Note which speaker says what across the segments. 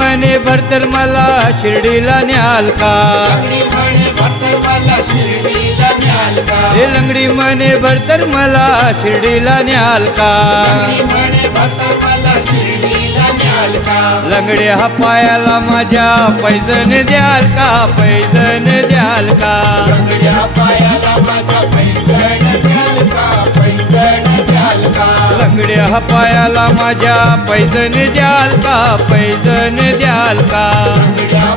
Speaker 1: म्हणे भरतर मला शिर्डीला न्याल का? हे लंगडी म्हणे भरतर मला शिर्डीला न्याल का?
Speaker 2: लंगडी
Speaker 1: हा पायाला माझ्या पैजण द्याल का? पैजण द्याल का? हा पायाला माझ्या पैजण द्याल का पैजण द्याल का
Speaker 2: लंगड्या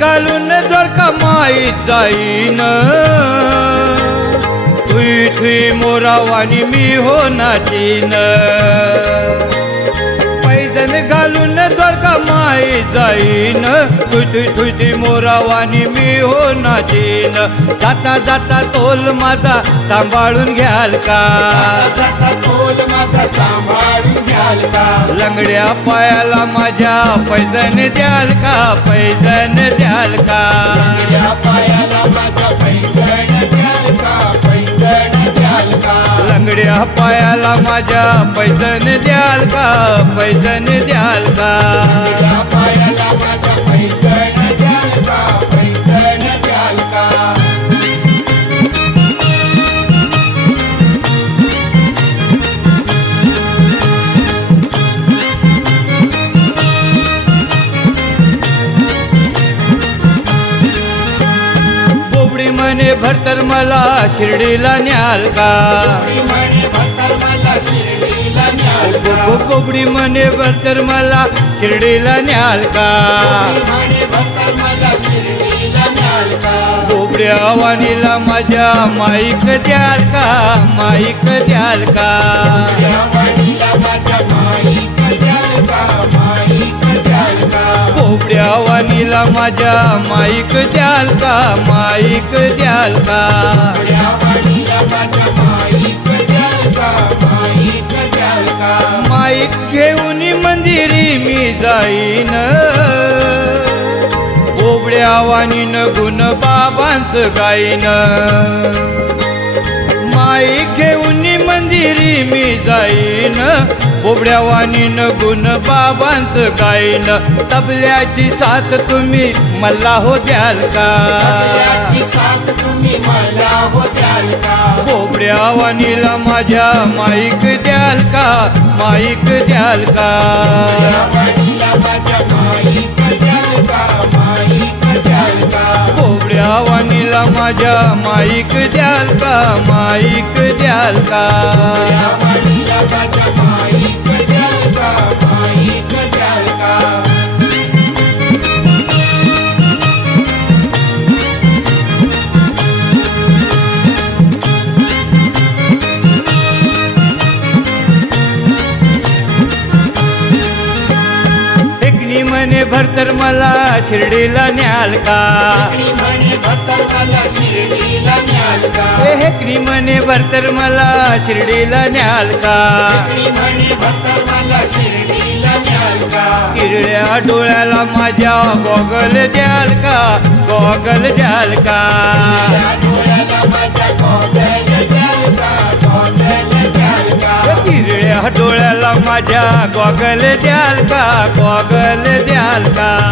Speaker 1: घालून जर का जाईन. थुई थुई मोरावानी मी हो नाचीन. जाईन. ठुई ठुई मोरावानी मी हो नाचीन. जाता जाता तोल माझा सांभाळून घ्याल का?
Speaker 2: जाता तोल माझा सांभाळून घ्याल का?
Speaker 1: लंगड्या पायाला माझ्या पैजण द्याल का? पैजण द्याल का?
Speaker 2: लंगड्या पायाला माझ्या पैंजण द्याल का? पैंजण द्याल का?
Speaker 1: लंगड्या पायाला माझ्या पैजण द्याल का? पैजण द्याल का? म्हणे भरतर मला शिर्डीला न्याल का?
Speaker 2: कोबडी म्हणे भक्तर मला शिर्डीला न्याल का?
Speaker 1: भरतर मला शिर्डीला न्याल का
Speaker 2: कोणी
Speaker 1: माझ्या माईक द्याल का? माईक द्याल का?
Speaker 2: कोपड्या वाणीला माझ्या माईक द्याल का माईक द्याल का
Speaker 1: माईक घेऊन मंदिरी मी जाईन. कोबड्या वाणीन गुण बाबांच गाईन. माईक घेऊन मंदिरी मी जाईन. बोबड्या वाणीन गुण बाबांचं गाईन. तबल्याची साथ तुम्ही मला हो द्याल का?
Speaker 2: साथ तुम्ही मला हो द्याल का?
Speaker 1: बोबड्या वाणीला माझ्या माईक द्याल का? माईक द्याल का?
Speaker 2: माझ्या माईक
Speaker 1: माझ्या माईक द्याल का माईक द्याल भर तर मला शिर्डीला न्याल का?
Speaker 2: म्हणे
Speaker 1: हे हेकणी भर तर मला शिर्डीला न्याल का? किरळ्या डोळ्याला माझ्या गोगल द्याल का? गोगल द्याल का?
Speaker 2: डोळ्याला माझ्या गॉगल द्याल का? गॉगल द्याल का?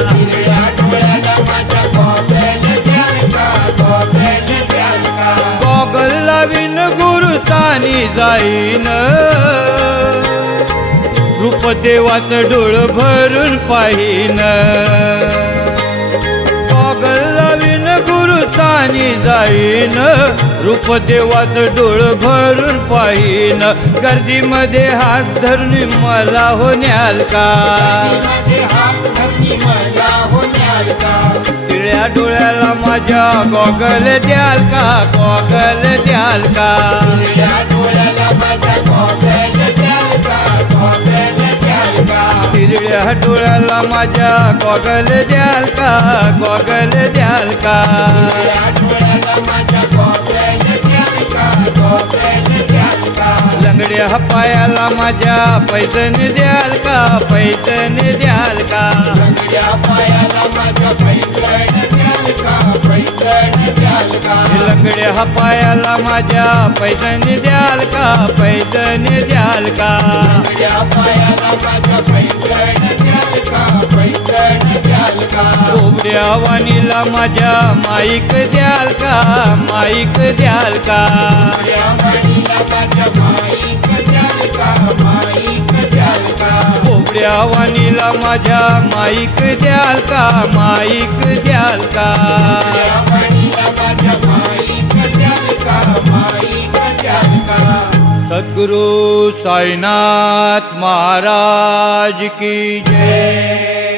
Speaker 1: गॉगल लावीन गुरुस्थानी जाईन. रूपदेवाचं डोळ भरून पाहिन. गुरुस्थानी जाईन रूपदेवाचं डोळ भरून पाहिन. गर्दीमध्ये हात
Speaker 2: धरणी मला हो न्याल का?
Speaker 1: तिळ्या डोळ्याला माझ्या गॉगल द्याल का? गॉगल द्याल का?
Speaker 2: डोळ्याला माझ्या गॉगल द्याल का? का
Speaker 1: तिरड्या डोळ्याला माझ्या गॉगल द्याल का? गॉगल द्याल का?
Speaker 2: माझ्या
Speaker 1: लंगड्या पायाला माझ्या पैजण द्याल का? पैजण द्याल का?
Speaker 2: लंगड्या पायाला माझ्या द्याल का? द्याल
Speaker 1: लंगड्या पायाला माझ्या पैजणी द्याल का? पैजणी द्याल का?
Speaker 2: पायाला माझ्या पैठण पैठण द्याल का?
Speaker 1: वाणीला माझ्या माईक द्याल का? माईक द्याल का? बोबड्या वाणीला
Speaker 2: माझ्या माईक द्याल का? माईक द्याल का?
Speaker 1: सद्गुरु साईनाथ महाराज की जय.